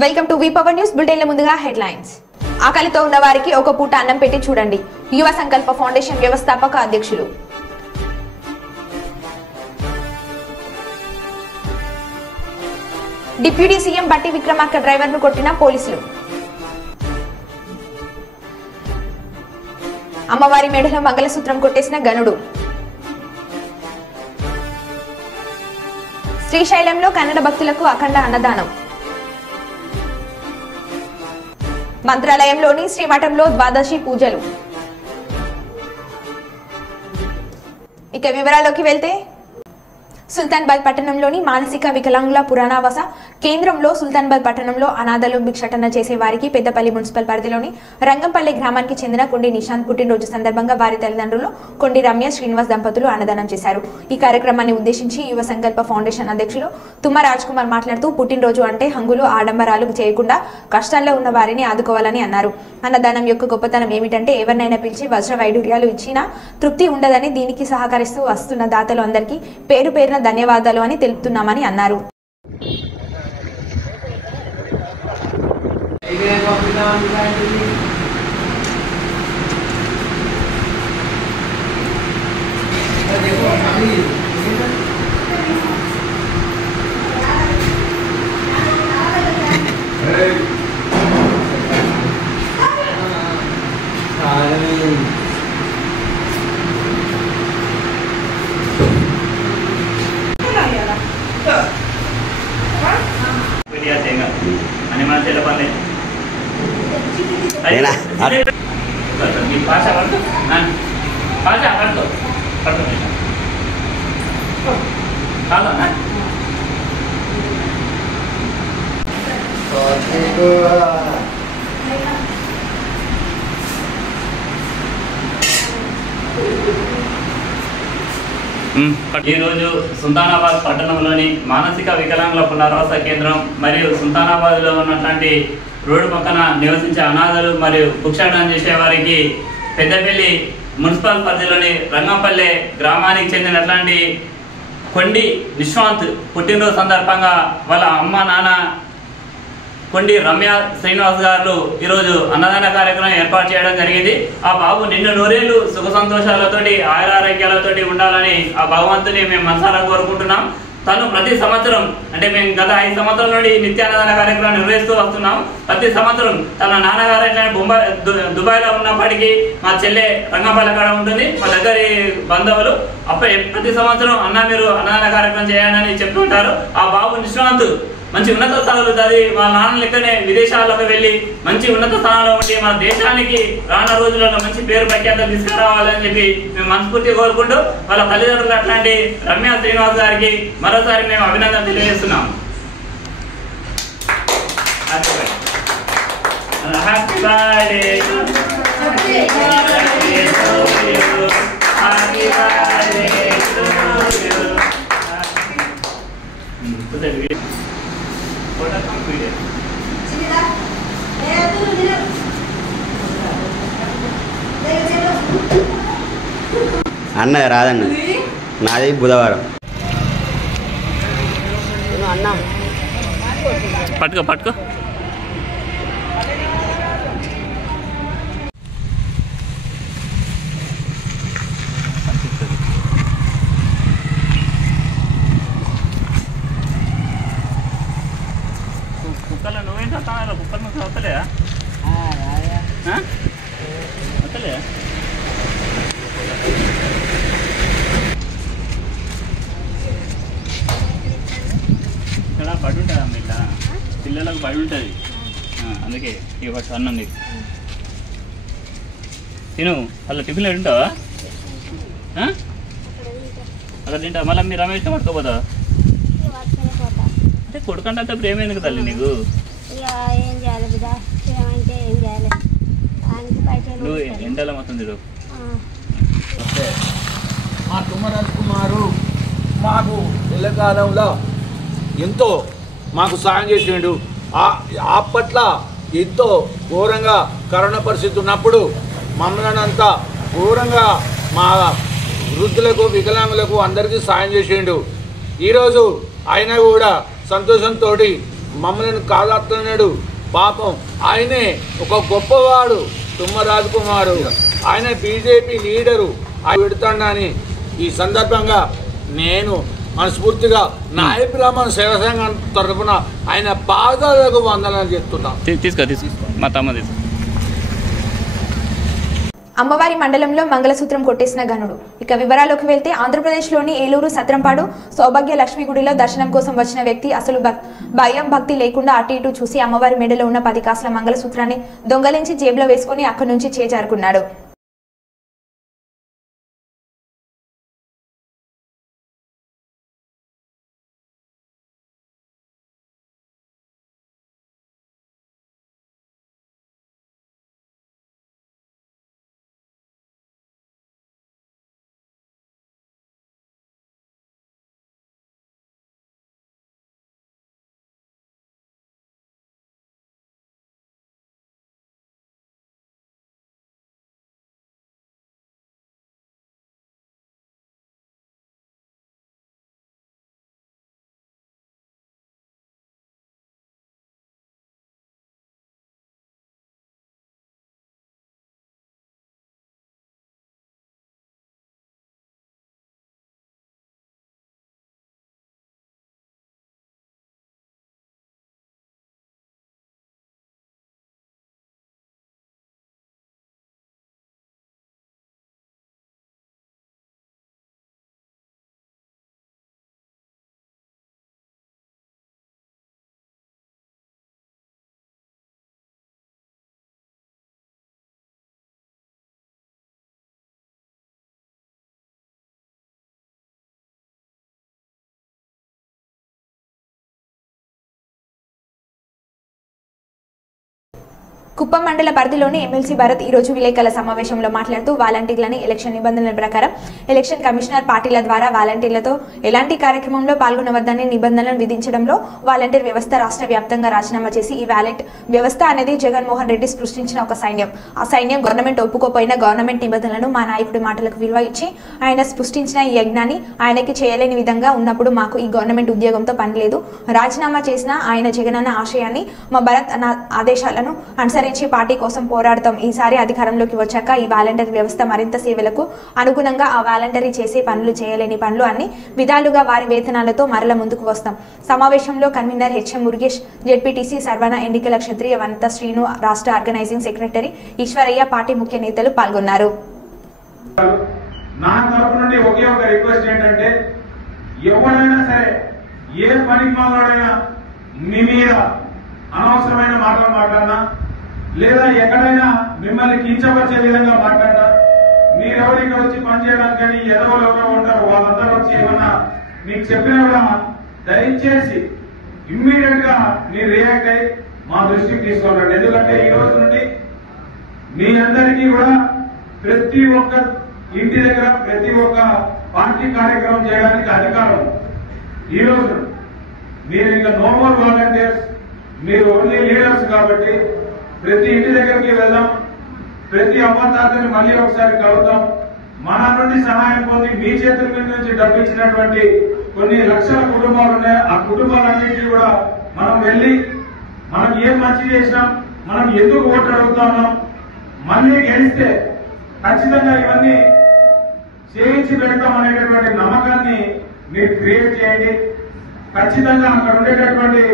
Welcome to V power news బులెటిన్ల ముందుగా headlines. ఆకలితో ఉన్న వారికి ఒక పూట అన్నం పెట్టి చూడండి. యువ సంకల్ప ఫౌండేషన్ వ్యవస్థాపక అధ్యక్షులు. డిప్యూటీ సీఎం బట్టి విక్రమార్క డ్రైవర్ను కొట్టిన పోలీసులు. అమ్మవారి మెడలో మంగళసూత్రం కొట్టేసిన గనుడు. శ్రీశైలంలో కన్నడ భక్తులకు అఖండ అన్నదానం. మంత్రాలయంలోని శ్రీమఠంలో ద్వాదశి పూజలు. ఇక వివరాల్లోకి వెళ్తే సుల్తానాబాద్ పట్టణంలోని మానసిక వికలాంగుల పునరావాస కేంద్రంలో సుల్తానాబాద్ పట్టణంలో అనాథలు భిక్షాటన చేసే వారికి పెద్దపల్లి మున్సిపల్ పరిధిలోని రంగంపల్లి గ్రామానికి చెందిన కొండి నిశాంత్ పుట్టినరోజు సందర్భంగా వారి తల్లిదండ్రులు కొండి రమ్య శ్రీనివాస్ దంపతులు అన్నదానం చేశారు. ఈ కార్యక్రమాన్ని ఉద్దేశించి యువ సంకల్ప ఫౌండేషన్ అధ్యక్షులు తుమ్మ రాజ్ కుమార్ మాట్లాడుతూ పుట్టినరోజు అంటే హంగులు ఆడంబరాలు చేయకుండా కష్టాల్లో ఉన్న వారిని ఆదుకోవాలని అన్నారు. అన్నదానం యొక్క గొప్పతనం ఏమిటంటే ఎవరినైనా పిలిచి వజ్ర వైడూర్యాలు ఇచ్చినా తృప్తి ఉండదని దీనికి సహకరిస్తూ వస్తున్న దాతలు అందరికీ పేరు పేరున ధన్యవాదాలు అని తెలుపుతున్నామని అన్నారు. ఈరోజు సుల్తానాబాద్ పట్టణంలోని మానసిక వికలాంగుల పునరావాస కేంద్రం మరియు సుల్తానాబాద్లో ఉన్నటువంటి రోడ్డు పక్కన నివసించే అనాథలు మరియు భిక్షాటన చేసే వారికి పెద్దపల్లి మున్సిపల్ పరిధిలోని రంగంపల్లె గ్రామానికి చెందినటువంటి కొండి నిశాంత్ పుట్టినరోజు సందర్భంగా వాళ్ళ అమ్మ నాన్న కొండి రమ్య శ్రీనివాస్ గారు ఈరోజు అన్నదాన కార్యక్రమం ఏర్పాటు చేయడం జరిగింది. ఆ బాబు నిన్ను నూరేళ్లు సుఖ సంతోషాలతోటి ఆయురారోగ్యాలతోటి ఉండాలని ఆ భగవంతుని మేము మనసారా కోరుకుంటున్నాం. తను ప్రతి సంవత్సరం అంటే మేము గత 5 సంవత్సరాల నుండి నిత్యాన్నదాన కార్యక్రమం నిర్వహిస్తూ వస్తున్నాం. ప్రతి సంవత్సరం తన నాన్నగారు అయితే దుబాయ్లో ఉన్నప్పటికీ మా చెల్లె రంగంపల్లి కాడ ఉంటుంది, మా దగ్గరి బంధువులు. ప్రతి సంవత్సరం అన్న మీరు అన్నదాన కార్యక్రమం చేయాలని చెప్తుంటారు. ఆ బాబు నిశాంత్ మంచి ఉన్నత స్థానాలు చదివి వాళ్ళ నాన్న లెక్కనే విదేశాలకు వెళ్ళి మంచి ఉన్నత స్థానంలో ఉండి మన దేశానికి రానున్న రోజులలో మంచి పేరు ప్రఖ్యాత తీసుకురావాలని చెప్పి మేము మనస్ఫూర్తిగా కోరుకుంటూ వాళ్ళ తల్లిదండ్రులు అట్లాంటి రమ్య శ్రీనివాస్ గారికి మరోసారి మేము అభినందన తెలియజేస్తున్నాం. అన్న రాదన్న నాది బుధవారం. పట్టుకో పట్టుకో కుక్కలు నువ్వేంటో కుక్కలు ముక్కలు వస్తలేదా వస్తలే ఇక్కడ బడి ఉంటుందమ్మా, ఇట్లా పిల్లలకు బడి ఉంటుంది, అందుకే ఇక పట్టు అన్నం నీకు తిను. అలా టిఫిన్లో తింటావా? అక్కడ తింటావా? మళ్ళీ మీరు రమేష్ పట్టుకోపోతావా? అంటే కొడుకంటే ప్రేమ ఎందుకు తల్లి నీకు? నువ్వు ఎండలో మొత్తం తిరుగు. మా తుమ్మరాజ్ కుమారు మాకు ఎల్లకాలంలో ఎంతో మాకు సాయం చేసిండు. అప్పట్ల ఎంతో ఘోరంగా కరోనా పరిస్థితి ఉన్నప్పుడు మమ్మల్ని అంతా ఘోరంగా మా వృద్ధులకు వికలాంగులకు అందరికీ సాయం చేసిండు. ఈరోజు ఆయన కూడా సంతోషంతో మమ్మల్ని కాదట్లన్నాడు. పాపం ఆయనే ఒక గొప్పవాడు తుమ్మ రాజకుమారు, ఆయన బీజేపీ లీడరు. ఆయన పెడతాడని ఈ సందర్భంగా నేను మనస్ఫూర్తిగా నాయ బ్రాహ్మణ సేవా సంఘం తరఫున ఆయన పాదాలకు వందనాలు చెప్తున్నా. మా తమ్మ తీసుకో. అమ్మవారి మండలంలో మంగళసూత్రం కొట్టేసిన గనుడు. ఇక వివరాల్లోకి వెళ్తే ఆంధ్రప్రదేశ్లోని ఏలూరు సత్రంపాడు సౌభాగ్య లక్ష్మి గుడిలో దర్శనం కోసం వచ్చిన వ్యక్తి అసలు భయం భక్తి లేకుండా అటు ఇటు చూసి అమ్మవారి మెడలో ఉన్న 10 కాసుల మంగళసూత్రాన్ని దొంగలించి జేబులో వేసుకుని అక్కడి నుంచి చేజారుకున్నాడు. కుప్పం మండల పరిధిలోని ఎమ్మెల్సీ భరత్ ఈ రోజు విలేకరుల సమావేశంలో మాట్లాడుతూ వాలంటీర్లని ఎలక్షన్ నిబంధనల ప్రకారం ఎలక్షన్ కమిషనర్ పార్టీల ద్వారా వాలంటీర్లతో ఎలాంటి కార్యక్రమంలో పాల్గొనవద్దని నిబంధనలను విధించడంలో వాలంటీర్ వ్యవస్థ రాష్ట్ర వ్యాప్తంగా రాజీనామా చేసి ఈ వాలెట్ వ్యవస్థ అనేది జగన్మోహన్ రెడ్డి సృష్టించిన ఒక సైన్యం. ఆ సైన్యం గవర్నమెంట్ ఒప్పుకోపోయిన గవర్నమెంట్ నిబంధనలను మా నాయకుడి మాటలకు విలువ ఇచ్చి ఆయన సృష్టించిన ఈ యజ్ఞాన్ని ఆయనకి చేయలేని విధంగా ఉన్నప్పుడు మాకు ఈ గవర్నమెంట్ ఉద్యోగంతో పని లేదు. రాజీనామా చేసిన ఆయన జగనన్న ఆశయాన్ని మా భరత్ అన్న ఆదేశాలను అనుసరించి పార్టీ కోసం పోరాడతాం. ఈసారి అధికారంలోకి వచ్చాక ఈ వాలంటీర్ వ్యవస్థ మరింత సేవలకు అనుగుణంగా ఆ వాలంటీర్ చేసే పనులు చేయలేని పనులు అన్ని విధాలుగా వారి వేతనాలతో మరల ముందుకు వస్తాం. సమావేశంలో convener HM Murugesh, ZPTC Saravana, ఎన్నికల క్షత్రియ వనిత శ్రీను, రాష్ట్ర ఆర్గనైజింగ్ సెక్రటరీ ఈశ్వరయ్య, పార్టీ ముఖ్య నేతలు పాల్గొన్నారు. నా తరపు నుండి ఒకే ఒక రిక్వెస్ట్ ఏంటంటే, ఎవరైనా సరే ఏ పనికి మాట్లాడైనా మీ మీద అనవసరమైన మాటలు మాట్లాడినా లేదా ఎక్కడైనా మిమ్మల్ని కించపరిచే విధంగా మాట్లాడినా, మీరెవరు ఇక్కడ వచ్చి పనిచేయడానికి కానీ ఎవరో ఉంటారు వాళ్ళందరూ వచ్చి ఏమన్నా మీకు చెప్పినా కూడా దయచేసి ఇమ్మీడియట్ గా మీరు రియాక్ట్ అయ్యి మా దృష్టికి తీసుకోవాలండి. ఎందుకంటే ఈ రోజు నుండి మీ అందరికీ కూడా ప్రతి ఒక్క ఇంటి దగ్గర ప్రతి ఒక్క పార్టీ కార్యక్రమం చేయడానికి అధికారం ఈ రోజు. మీరు ఇంకా నో మోర్ వాలంటీర్స్, మీరు ఓన్లీ లీడర్స్. కాబట్టి ప్రతి ఇంటి దగ్గరికి వెళ్దాం, ప్రతి అవ్వతాతని మళ్ళీ ఒకసారి కలుద్దాం. మన నుండి సహాయం పొంది మీ చేతుల మీద నుంచి డబ్బు ఇచ్చినటువంటి కొన్ని లక్షల కుటుంబాలు ఉన్నాయి. ఆ కుటుంబాలన్నింటినీ కూడా మనం వెళ్లి మనం ఏం మంచి చేసినాం, మనం ఎందుకు ఓట్లు అడుగుతా ఉన్నాం, మళ్ళీ గెలిస్తే ఖచ్చితంగా ఇవన్నీ చేయించి పెడతాం అనేటటువంటి నమ్మకాన్ని మీరు క్రియేట్ చేయండి. ఖచ్చితంగా అక్కడ ఉండేటటువంటి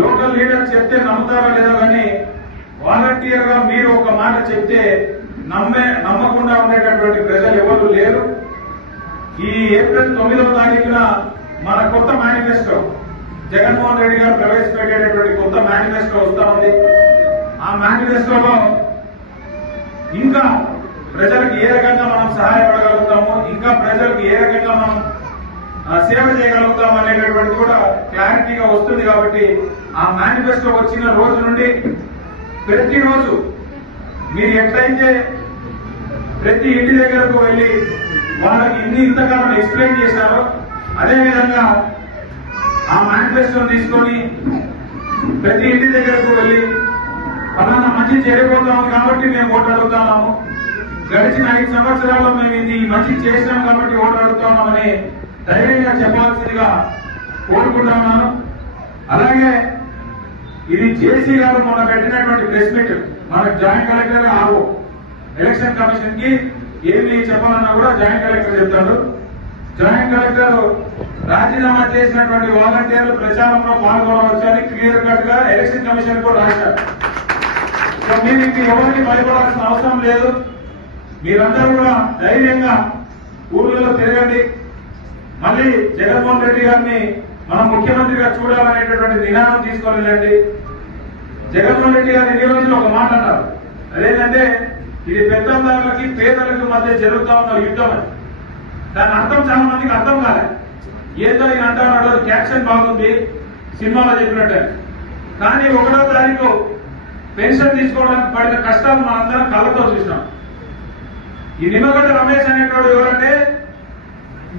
లోకల్ లీడర్ చెప్తే నమ్ముతారో లేదో కానీ వాలంటీర్ గా మీరు ఒక మాట చెప్తే నమ్మకుండా ఉండేటటువంటి ప్రజలు ఎవరు లేరు. ఈ ఏప్రిల్ 9వ తారీఖున మన కొత్త మేనిఫెస్టో జగన్మోహన్ రెడ్డి గారు ప్రవేశపెట్టేటటువంటి కొత్త మేనిఫెస్టో వస్తా ఉంది. ఆ మేనిఫెస్టోలో ఇంకా ప్రజలకు ఏ రకంగా మనం సహాయపడగలుగుతాము, ఇంకా ప్రజలకు ఏ రకంగా మనం సేవ చేయగలుగుతాం అనేటటువంటి కూడా క్లారిటీగా వస్తుంది. కాబట్టి ఆ మేనిఫెస్టో వచ్చిన రోజు నుండి ప్రతిరోజు మీరు ఎట్లయితే ప్రతి ఇంటి దగ్గరకు వెళ్లి వాళ్ళకి ఇంతకాలం ఎక్స్ప్లెయిన్ చేశారో అదేవిధంగా ఆ మేనిఫెస్టో తీసుకొని ప్రతి ఇంటి దగ్గరకు వెళ్లి ఫలానా మంచి చేయబోతాము కాబట్టి మేము ఓటు అడుగుతున్నాము, గడిచిన 5 సంవత్సరాల్లో మేము ఇది మంచి చేసినాం కాబట్టి ఓటు అడుగుతున్నామని ధైర్యంగా చెప్పాల్సిందిగా కోరుకుంటున్నాను. అలాగే ఇది జేసీ గారు మొన్న పెట్టినటువంటి ప్రెస్ మీట్ మన joint collector RO election commission కి ఏమి చెప్పాలన్నా కూడా జాయింట్ కలెక్టర్ చెప్తాడు. జాయింట్ కలెక్టర్ రాజీనామా చేసినటువంటి వాలంటీర్లు ప్రచారంలో పాల్గొనవచ్చు అని క్లియర్ కట్ గా ఎలక్షన్ కమిషన్ కూడా రాశారు. మీరు ఇంక ఎవరికి భయపడాల్సిన అవసరం లేదు. మీరందరూ కూడా ధైర్యంగా ఊర్లలో తిరగండి. మళ్ళీ జగన్మోహన్ రెడ్డి గారిని మనం ముఖ్యమంత్రిగా చూడాలనేటటువంటి నినాదం తీసుకొని వెళ్ళండి. జగన్మోహన్ రెడ్డి గారు ఎన్ని రోజులు ఒక మాట అన్నారు, అదేంటంటే ఇది పెద్దందారులకి పేదలకు మధ్య జరుగుతా ఉన్న యుద్ధం అని. దాని అర్థం చాలా మందికి అర్థం కాలే. ఏదో ఈయన అంటున్నాడు క్యాప్షన్ బాగుంది సినిమాలో చెప్పినట్టే, కానీ 1వ తారీఖు పెన్షన్ తీసుకోవడానికి పడిన కష్టాలు మనందరం కళ్ళతో చూసినాం. ఈ నిమ్మగడ్డ రమేష్ అనేటువంటి ఎవరంటే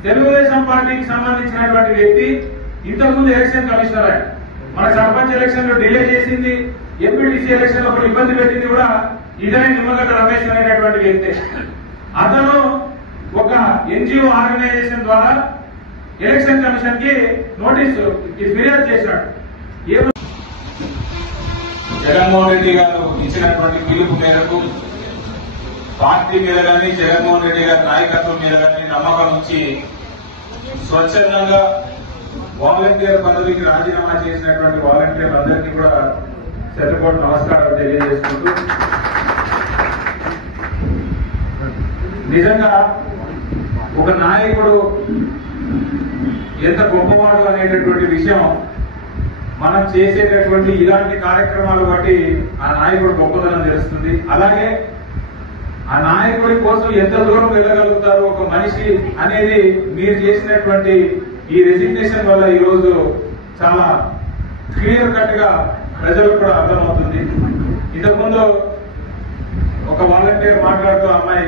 తెలుగుదేశం పార్టీకి సంబంధించినటువంటి వ్యక్తి. ఇంతకుముందు ఎలక్షన్ కమిషనర్ ఆయన. మన సర్పంచ్ ఎలక్షన్ లో డిలే చేసింది, ఎంపీటీసీ ఎలక్షన్ లో ఇబ్బంది పెట్టింది కూడా ఇదే నిమ్మగడ్డ రమేష్ అనేటటువంటి వ్యక్తి. అతను ఒక ఎన్జిఓ ఆర్గనైజేషన్ ద్వారా ఎలక్షన్ కమిషన్ కి నోటీసు ఫిర్యాదు చేశాడు. జగన్మోహన్ రెడ్డి గారు ఇచ్చినటువంటి పిలుపు మేరకు పార్టీ మీద కానీ జగన్మోహన్ రెడ్డి గారి నాయకత్వం మీద కానీ నమ్మకం ఉంచి స్వచ్ఛందంగా వాలంటీర్ పదవికి రాజీనామా చేసినటువంటి వాలంటీర్లు అందరికీ కూడా శతకోటి నమస్కారాలు తెలియజేసుకుంటూ, నిజంగా ఒక నాయకుడు ఎంత గొప్పవాడు అనేటటువంటి విషయం మనం చేసేటటువంటి ఇలాంటి కార్యక్రమాలు బట్టి ఆ నాయకుడు గొప్పతనం తెలుస్తుంది. అలాగే ఆ నాయకుడి కోసం ఎంత దూరం వెళ్ళగలుగుతారు ఒక మనిషి అనేది మీరు చేసినటువంటి ఈ రెసిగ్నేషన్ వల్ల ఈ రోజు చాలా క్లియర్ కట్ గా ప్రజలకు కూడా అర్థమవుతుంది. ఇంతకుముందు ఒక వాలంటీర్ మాట్లాడుతూ అమ్మాయి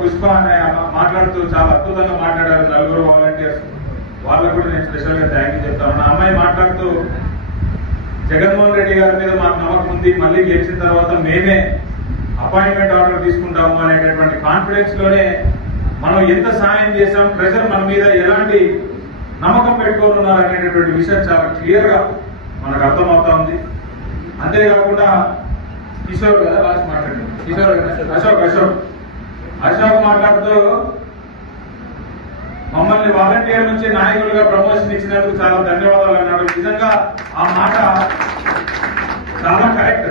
పుష్ప అనే మాట్లాడుతూ చాలా అద్భుతంగా మాట్లాడారు. 4 వాలంటీర్స్, వాళ్ళకు కూడా నేను స్పెషల్ గా థ్యాంక్ యూ చెప్తాను. అమ్మాయి మాట్లాడుతూ జగన్మోహన్ రెడ్డి గారి మీద మాకు నమ్మకం ఉంది, మళ్ళీ గెలిచిన తర్వాత మేమే అపాయింట్మెంట్ ఆర్డర్ తీసుకుంటాము అనేటటువంటి కాన్ఫిడెన్స్ లోనే మనం ఎంత సాయం చేశాం, ప్రజలు మన మీద ఎలాంటి నమ్మకం పెట్టుకొని ఉన్నారు అనేటటువంటి విషయం చాలా క్లియర్ గా మనకు అర్థమవుతా ఉంది. అంతేకాకుండా కిషోర్ కదా లాస్ట్ మాట్లాడారు, కిషోర్ అశోక్ మాట్లాడుతూ మమ్మల్ని వాలంటీర్ నుంచి నాయకులుగా ప్రమోషన్ ఇచ్చినందుకు చాలా ధన్యవాదాలు అన్నాడు. నిజంగా ఆ మాట చాలా కరెక్ట్.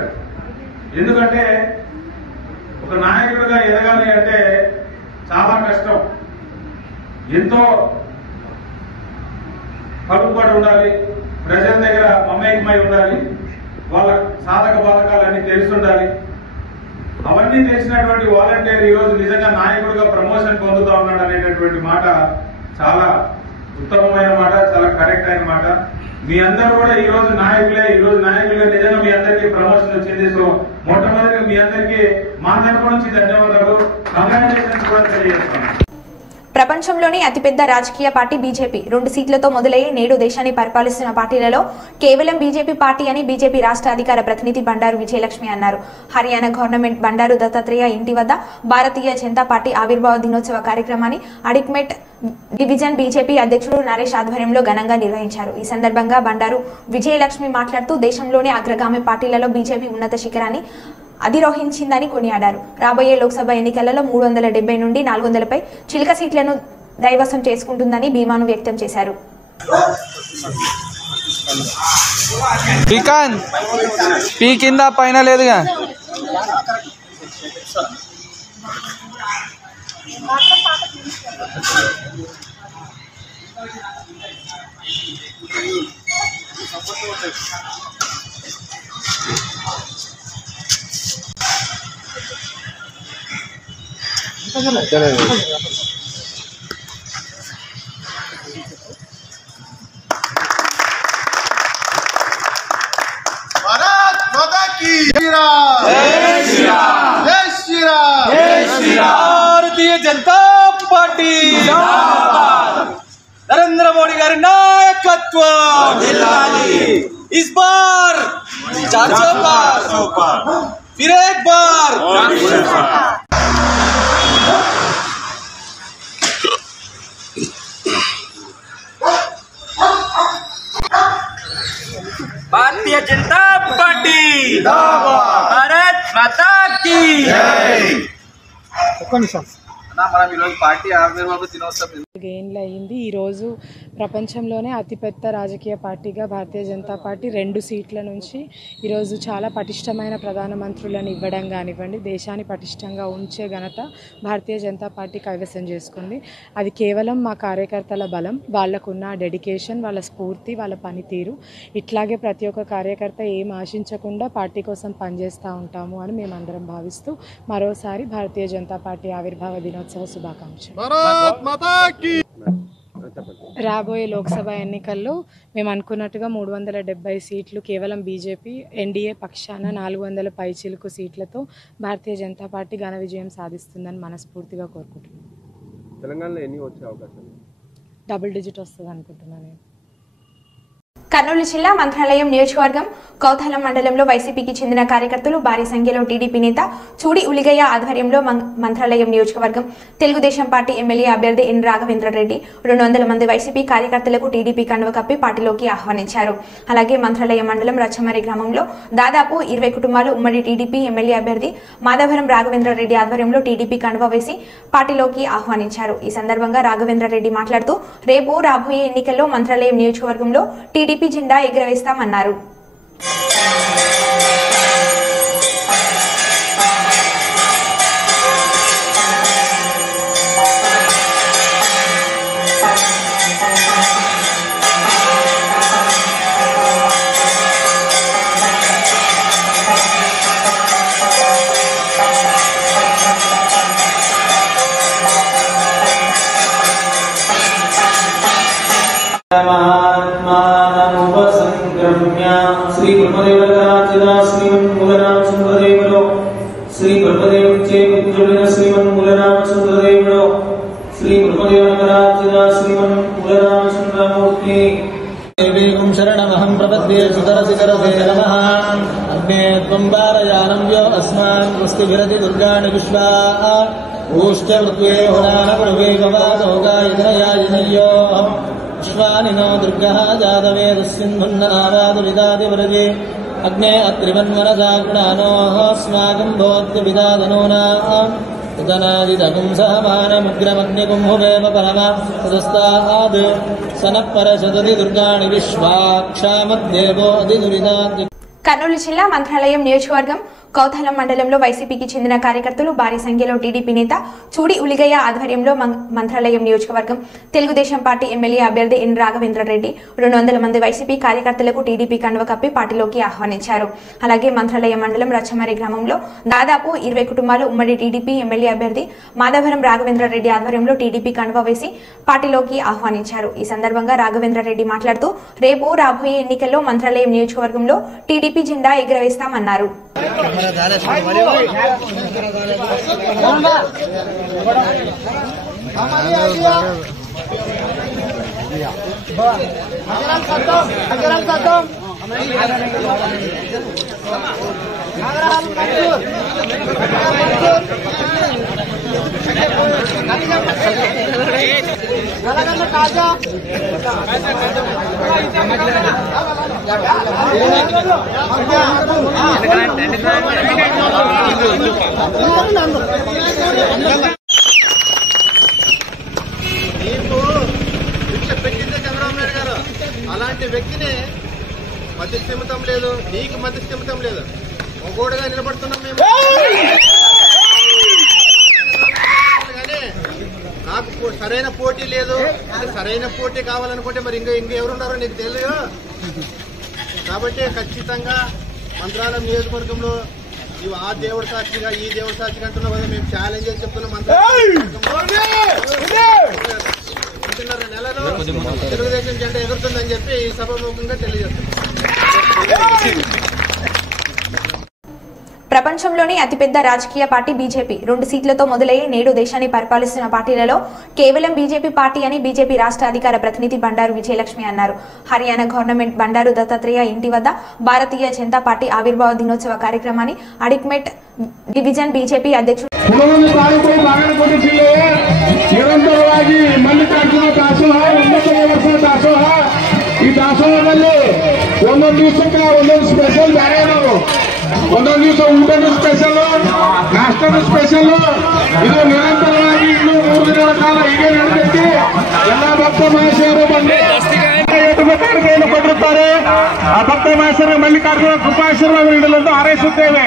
ఎందుకంటే ఒక నాయకుడిగా ఎదగాలి అంటే చాలా కష్టం, ఎంతో కలుపుబడి ఉండాలి, ప్రజల దగ్గర మమేకమై ఉండాలి, వాళ్ళ సాధక బాధకాలన్నీ తెలుసుండాలి. అవన్నీ తెలిసినటువంటి వాలంటీర్ ఈ రోజు నిజంగా నాయకుడిగా ప్రమోషన్ పొందుతా ఉన్నాడు అనేటటువంటి మాట చాలా ఉత్తమమైన మాట, చాలా కరెక్ట్ అయిన మాట. మీ అందరూ కూడా ఈ రోజు నాయకులే, ఈ రోజు నాయకులుగా నిజంగా మీ అందరికీ ప్రమోషన్ వచ్చింది. సో మొట్టమొదటిగా మీ అందరికీ మా తరపు నుంచి ధన్యవాదాలు, కంగ్రాచులేషన్స్ కూడా తెలియజేస్తాను. ప్రపంచంలోని అతిపెద్ద రాజకీయ పార్టీ బీజేపీ 2 సీట్లతో మొదలయ్యి నేడు దేశాన్ని పరిపాలిస్తున్న పార్టీలలో కేవలం బీజేపీ పార్టీ అని బీజేపీ రాష్ట్ర అధికార ప్రతినిధి బండారు విజయలక్ష్మి అన్నారు. హర్యానా గవర్నమెంట్ బండారు దత్తాత్రేయ ఇంటి వద్ద భారతీయ జనతా పార్టీ ఆవిర్భావ దినోత్సవ కార్యక్రమాన్ని అడిక్మెట్ డివిజన్ బీజేపీ అధ్యక్షుడు నరేష్ ఆధ్వర్యంలో ఘనంగా నిర్వహించారు. ఈ సందర్భంగా బండారు విజయలక్ష్మి మాట్లాడుతూ దేశంలోని అగ్రగామి పార్టీలలో బీజేపీ ఉన్నత శిఖరాన్ని అధిరోహించిందని కొనియాడారు. రాబోయే లోక్సభ ఎన్నికలలో 370 నుండి 400పై చిలక సీట్లను దైవసం చేసుకుంటుందని ధీమాను వ్యక్తం చేశారు. పీ కింద పైన లేదుగా. भारत माता की जय श्री राम, जय श्री राम, जय श्री राम। भारतीय जनता पार्टी जिंदाबाद। नरेंद्र मोदी गारी नायकत्व इस बार 400 पार, फिर एक बार। भारतीय जनता पार्टी भारत माता की మనం ఈరోజు పార్టీ ఆవిర్భావ దినోత్సవం ఏళ్ళు అయింది. ఈరోజు ప్రపంచంలోనే అతిపెద్ద రాజకీయ పార్టీగా భారతీయ జనతా పార్టీ 2 సీట్ల నుంచి ఈరోజు చాలా పటిష్టమైన ప్రధానమంత్రులను ఇవ్వడం కానివ్వండి, దేశాన్ని పటిష్టంగా ఉంచే ఘనత భారతీయ జనతా పార్టీ కైవసం చేసుకుంది. అది కేవలం మా కార్యకర్తల బలం, వాళ్ళకున్న డెడికేషన్, వాళ్ళ స్ఫూర్తి, వాళ్ళ పనితీరు. ఇట్లాగే ప్రతి ఒక్క కార్యకర్త ఏం ఆశించకుండా పార్టీ కోసం పనిచేస్తూ ఉంటాము అని మేమందరం భావిస్తూ మరోసారి భారతీయ జనతా పార్టీ ఆవిర్భావ దినోత్సవ శుభాకాంక్షలు. రాబోయే లోక్సభ ఎన్నికల్లో మేము అనుకున్నట్టుగా 370 సీట్లు కేవలం బీజేపీ ఎన్డీఏ పక్షాన 400 పైచిలుకు సీట్లతో భారతీయ జనతా పార్టీ ఘన విజయం సాధిస్తుందని మనస్ఫూర్తిగా కోరుకుంటున్నాను. తెలంగాణలో ఎన్ని వచ్చే అవకాశాలు? డబుల్ డిజిట్ వస్తుంది అనుకుంటున్నాను నేను. కర్నూలు జిల్లా మంత్రాలయం నియోజకవర్గం కౌతాలం మండలంలో వైసీపీకి చెందిన కార్యకర్తలు భారీ సంఖ్యలో టీడీపీ నేత చూడి ఉలిగయ్య ఆధ్వర్యంలో మంత్రాలయం నియోజకవర్గం తెలుగుదేశం పార్టీ ఎమ్మెల్యే అభ్యర్థి ఎన్ రాఘవేంద్రరెడ్డి 200 మంది వైసీపీ కార్యకర్తలకు టీడీపీ కండువ కప్పి పార్టీలోకి ఆహ్వానించారు. అలాగే మంత్రాలయం మండలం రచ్చమరి గ్రామంలో దాదాపు 20 కుటుంబాలు ఉమ్మడి టీడీపీ ఎమ్మెల్యే అభ్యర్థి మాధవరం రాఘవేంద్రరెడ్డి ఆధ్వర్యంలో టీడీపీ కండువ వేసి పార్టీలోకి ఆహ్వానించారు. ఈ సందర్భంగా రాఘవేంద్రరెడ్డి మాట్లాడుతూ రేపు రాబోయే ఎన్నికల్లో మంత్రాలయం నియోజకవర్గంలో టీడీపీ జెండా ఎగురవేస్తామన్నారు. श्री ब्रह्मदेवराजिदा श्रीमन्मूलराम सुंदरदेवरो श्री ब्रह्मदेव चे पुत्रविन श्रीमन्मूलराम सुंदरदेवरो श्री ब्रह्मदेवराजिदा श्रीमन्मूलराम सुंदरमूर्ति देवीं शरणमहं प्रपद्ये सुतरसितरसे नमः अग्ने त्वं वारयानव्यो अस्मान् वस्तुभिरति दुर्गाणि विश्वा ऊष्टवृत्वे हुनानपरुवे गवादोगायिनयायिनयो विश्वानिनो दुर्गः जातवेदस्सिन्धुन्ननावादविदादिव्रजे अग्ने अत्रिवन्वनसा गुणानोः अस्माकं भोद्यविदादनूनाम् उदनादिदगुं सहमानमुग्रमग्निकुम्भुवेव परमा तदस्ताद् सनः परशदति दुर्गाणि विश्वाक्षामद्देवो अधिदुरिदाद्. కర్నూలు జిల్లా మంత్రాలయం నియోజకవర్గం కౌతాలం మండలంలో వైసీపీకి చెందిన కార్యకర్తలు భారీ సంఖ్యలో టీడీపీ నేత చూడి ఉలిగయ్య ఆధ్వర్యంలో మంత్రాలయం నియోజకవర్గం తెలుగుదేశం పార్టీ ఎమ్మెల్యే అభ్యర్థి ఎన్ రాఘవేంద్రరెడ్డి 200 మంది వైసీపీ కార్యకర్తలకు టీడీపీ కండువ కప్పి పార్టీలోకి ఆహ్వానించారు. అలాగే మంత్రాలయం మండలం రచ్చమరి గ్రామంలో దాదాపు 20 కుటుంబాలు ఉమ్మడి టీడీపీ ఎమ్మెల్యే అభ్యర్థి మాధవరం రాఘవేంద్రరెడ్డి ఆధ్వర్యంలో టీడీపీ కండువ వేసి పార్టీలోకి ఆహ్వానించారు. ఈ సందర్భంగా రాఘవేంద్రరెడ్డి మాట్లాడుతూ రేపు రాబోయే ఎన్నికల్లో మంత్రాలయం నియోజకవర్గంలో టీడీపీ జెండా ఎగురవేస్తామన్నారు. అలాంటి వ్యక్తిని మధ్యస్థిమితం లేదు, నీకు మధ్యస్థిమితం లేదు, ఒక్కోడుగా నిలబడుతున్నాం మేము. కానీ నాకు సరైన పోటీ లేదు. సరైన పోటీ కావాలనుకుంటే మరి ఇంకెవరున్నారో నీకు తెలియదు. కాబట్టి ఖచ్చితంగా మంత్రాలయం నియోజకవర్గంలో ఇవి ఆ దేవుడి సాక్షిగా ఈ దేవుడి సాక్షిగా అంటున్నాం కదా, మేము ఛాలెంజ్ చేసి చెప్తున్నాం. మంత్రాలయం నెలలో తెలుగుదేశం జెండా ఎగురుతుందని చెప్పి ఈ సభాముఖంగా తెలియజేస్తున్నాం. ప్రపంచంలోని అతిపెద్ద రాజకీయ పార్టీ బీజేపీ 2 సీట్లతో మొదలయ్యే నేడు దేశాన్ని పరిపాలిస్తున్న పార్టీలలో కేవలం బీజేపీ పార్టీ అని బీజేపీ రాష్ట్ర అధికార ప్రతినిధి బండారు విజయలక్ష్మి అన్నారు. హర్యానా గవర్నమెంట్ బండారు దత్తాత్రేయ ఇంటి వద్ద భారతీయ జనతా పార్టీ ఆవిర్భావ దినోత్సవ కార్యక్రమాన్ని అడిక్మెట్ డివిజన్ ಬಿಜೆಪಿ ಅಧ್ಯಕ್ಷರು ಬಾಗಲಕೋಟೆ ಜಿಲ್ಲೆಯ ನಿರಂತರವಾಗಿ ಮಲ್ಲಿಕಾರ್ಜುನ ದಾಸೋಹ 9ನೇ ವರ್ಷದ ದಾಸೋಹ ಈ ದಾಸೋಹದಲ್ಲಿ ಒಂದೊಂದು ದಿವಸಕ್ಕೆ ಒಂದೊಂದು ಸ್ಪೆಷಲ್ ಬೇರೆ ನಾವು ಒಂದೊಂದು ದಿವಸ ಊಟದ ಸ್ಪೆಷಲ್, ನಾಷ್ಟದ ಸ್ಪೆಷಲ್. ಇದು ನಿರಂತರವಾಗಿ ಇನ್ನೂ 3 ದಿನಗಳ ಕಾಲ ಹೀಗೆ ನಡೆದೈತಿ. ಎಲ್ಲ ಭಕ್ತ ಮಹೇಶ್ವರರು ಬಂದು ಕಾಣಿಕೆಯನ್ನು ಕೊಟ್ಟಿರುತ್ತಾರೆ. ಆ ಭಕ್ತ ಮಹೇಶ್ವರ ಮಲ್ಲಿಕಾರ್ಜುನ ಕೃಪಾಶೀರ್ವಾದ ನೀಡಲೆಂದು ಹಾರೈಸುತ್ತೇವೆ.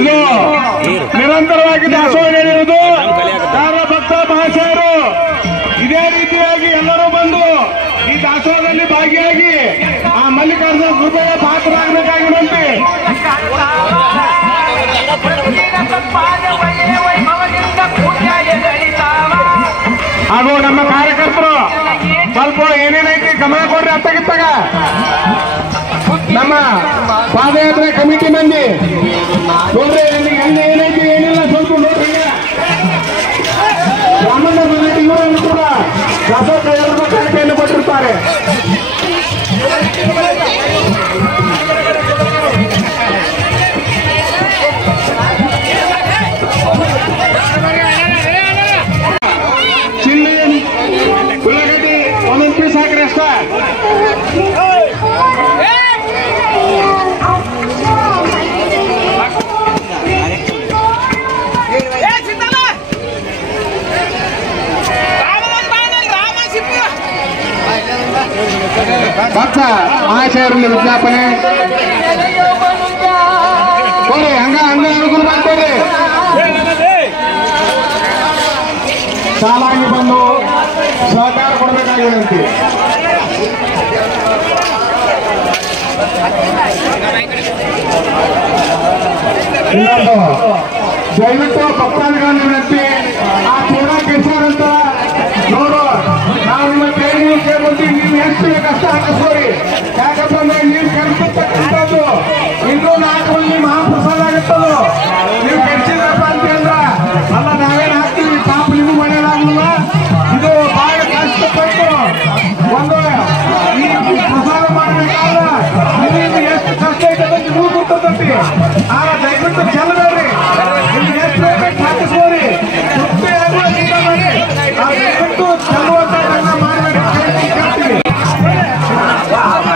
ಇದು ನಿರಂತರವಾಗಿ ದಾಸೋಹ ನಡೆಯುವುದು. ಯಾರ ಭಕ್ತ ಮಹೇಶ್ವರರು ಇದೇ ರೀತಿಯಾಗಿ ಎಲ್ಲರೂ ಬಂದು ಈ ದಾಸೋಹದಲ್ಲಿ ಭಾಗಿಯಾಗಿ ಆ ಮಲ್ಲಿಕಾರ್ಜುನ ಕೃಪೆಯ ಪಾತ್ರರಾಗಬೇಕಾಗಿರುವಂತೆ ಹಾಗೂ ನಮ್ಮ ಕಾರ್ಯಕರ್ತರು ಸ್ವಲ್ಪ ಏನೇನೈತಿ ಗಮನ ಕೊಡ್ರಿ. ಅತ್ತಾಗಿತ್ತಾಗ ನಮ್ಮ ಪಾದಯಾತ್ರೆ ಕಮಿಟಿ ಮಂದಿ ನೋಡ್ರಿ, ಎಲ್ಲಿ ಏನೈತಿ ಏನಿಲ್ಲ ಸ್ವಲ್ಪ ನೋಡ್ರಿ. ರಾಮಣ್ಣ ಮನೆಯಲ್ಲಿ ಇವರನ್ನು ಕೂಡ ರಸಪ್ರಯೋಗ ಕಾಣಿಕೆಯನ್ನು ಕೊಟ್ಟಿರ್ತಾರೆ. ಚಿಲ್ಲಿ ಉಳ್ಳಾಗಡ್ಡಿ ಒಂದೊಂದು ಪೀಸ್ ಹಾಕ್ರಿ ಅಷ್ಟ. ಭಕ್ತ ಮಹಾಶಯರಲ್ಲಿ ವಿಜ್ಞಾಪನೆ ಕೊಡಿ, ಹಂಗ ಅನುಕೂಲ ಮಾಡ್ಕೊಡಿ. ಸಾಲಾಗಿ ಬಂದು ಸಹಕಾರ ಕೊಡಬೇಕಾಗಿರುವಂತೆ. ಇನ್ನೊಂದು ದಯವಿಟ್ಟು ಭಕ್ತಾದಿಗಳನ್ನು ವಿನಂತಿ, ಆ ಪೂರ್ಣ ಕೆಲ್ಸಾರಂತ ನೋಡು. ನಾವು ಇವತ್ತು ನೀವು ಕೇಳ್ಕೊಂತೀವಿ, ನೀವು ಎಷ್ಟು ಕಷ್ಟ ಹಾಕಿಸ್ಕೋರಿ. ಯಾಕಂತಂದ್ರೆ ನೀವು ಕಲಿಸತಕ್ಕಂಥದ್ದು ಇನ್ನೂ 4 ಮಂದಿ ಮಹಾಪ್ರಸಾದ ಆಗುತ್ತದು. ನೀವು ಕೆಲ್ಸಿದ್ರಪ್ಪ ಅಂತಂದ್ರ ಅಲ್ಲ, ನಾವೇನ್ ಹಾಕ್ತೀವಿ, ಪಾಪ ನಿಮಗೂ ಮನೆಯಲ್ಲಾಗಲಿಲ್ಲ. ಇದು ಬಹಳ ಕಷ್ಟಪಟ್ಟು ಒಂದು ಈ ಪ್ರಸಾದ ಮಾಡಬೇಕಾದ್ರೆ ನಿಮಗೆ ಎಷ್ಟು ಕಷ್ಟ ಐತೆ ನಿಮಗೂ ಗೊತ್ತೈತಿ. ಆ ದಯವಿಟ್ಟು ಚೆಲ್ಲಬೇಡ್ರಿ, ನಿಮ್ಗೆ ಎಷ್ಟು ಬೇಕು ಹಾಕಿಸ್ಕೋರಿ. ತೃಪ್ತಿ ಆಗುವ ಚಿಂತ ಮಾಡಿ ಆ ದಯವಿಟ್ಟು ಚೆಲ್ಲುವಂತ ಮಾಡಬೇಡಿ. ಕೇಳ್ತೀವಿ.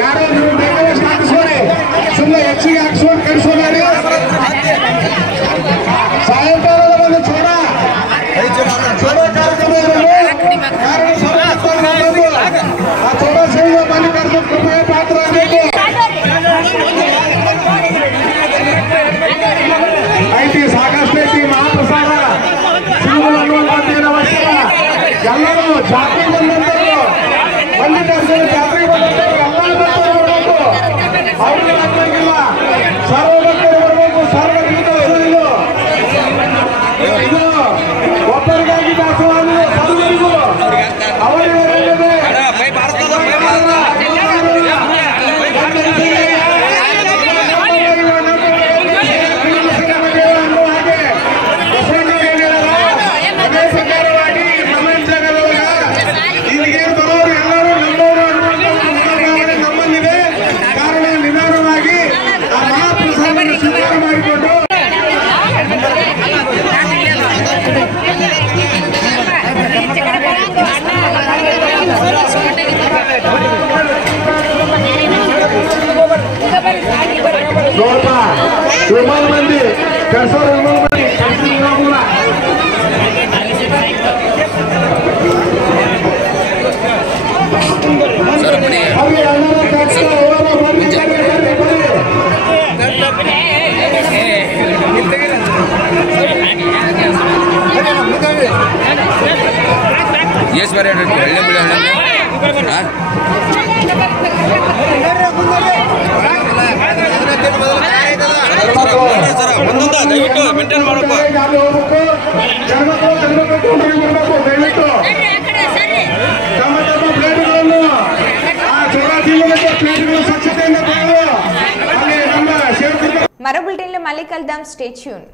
ಯಾರೋ ನೀವು ಬೇಕಾದಷ್ಟು ಹಾಕಿಸ್ಕೊಳ್ಳಿ, ಸುಮ್ಮನೆ ಹೆಚ್ಚಿಗೆ ಹಾಕಿಸ್ಕೊಂಡು ಕಳಿಸೋದಾರಿ. ಸಾಯಂಕಾಲದ ಒಂದು ಚೋಡ ಕಾರ್ಯಕ್ರಮ ಆ ಚೋಡ ಸೇವೆ ಮಲ್ಲಿಕಾರ್ಜುನ ಕೃಪೆಯ ಪಾತ್ರ ಆಗಬೇಕು. ಐತಿ ಸಾಕಷ್ಟು ಐತಿ ಮಹಾಪ್ರಸಾದ ಅನ್ನುವಂಥದ್ದೇನು ಅವಶ್ಯಕ. ಎಲ್ಲರೂ ಜಾತ್ರೆ ಬಂದಂತರು ಮಲ್ಲಿಕಾರ್ಜುನ ಜಾತ್ರೆಗೆ ಬಂದಂತರು ಎಲ್ಲ ಭಕ್ತರು ಬರಬೇಕು. ಅವ್ರಿಗೆ ಆಗ್ಬೇಕಿಲ್ಲ, ಸರ್ವ ಭಕ್ತರು ಬರಬೇಕು. ಸಾರ್ವಜನಿಕ ಇದು ಒಬ್ಬರಿಗಾಗಿ ದಾಸವಾದ ಸರ್ವರಿಗೂ ಅವರಿಗೆ Yes, very good. ದಯವಿಟ್ಟು ಮೇಂಟೈನ್ ಮಾಡಬೇಕು. మరో బులెటిన్లో మళ్ళీ కలుద్దాం. Stay tune.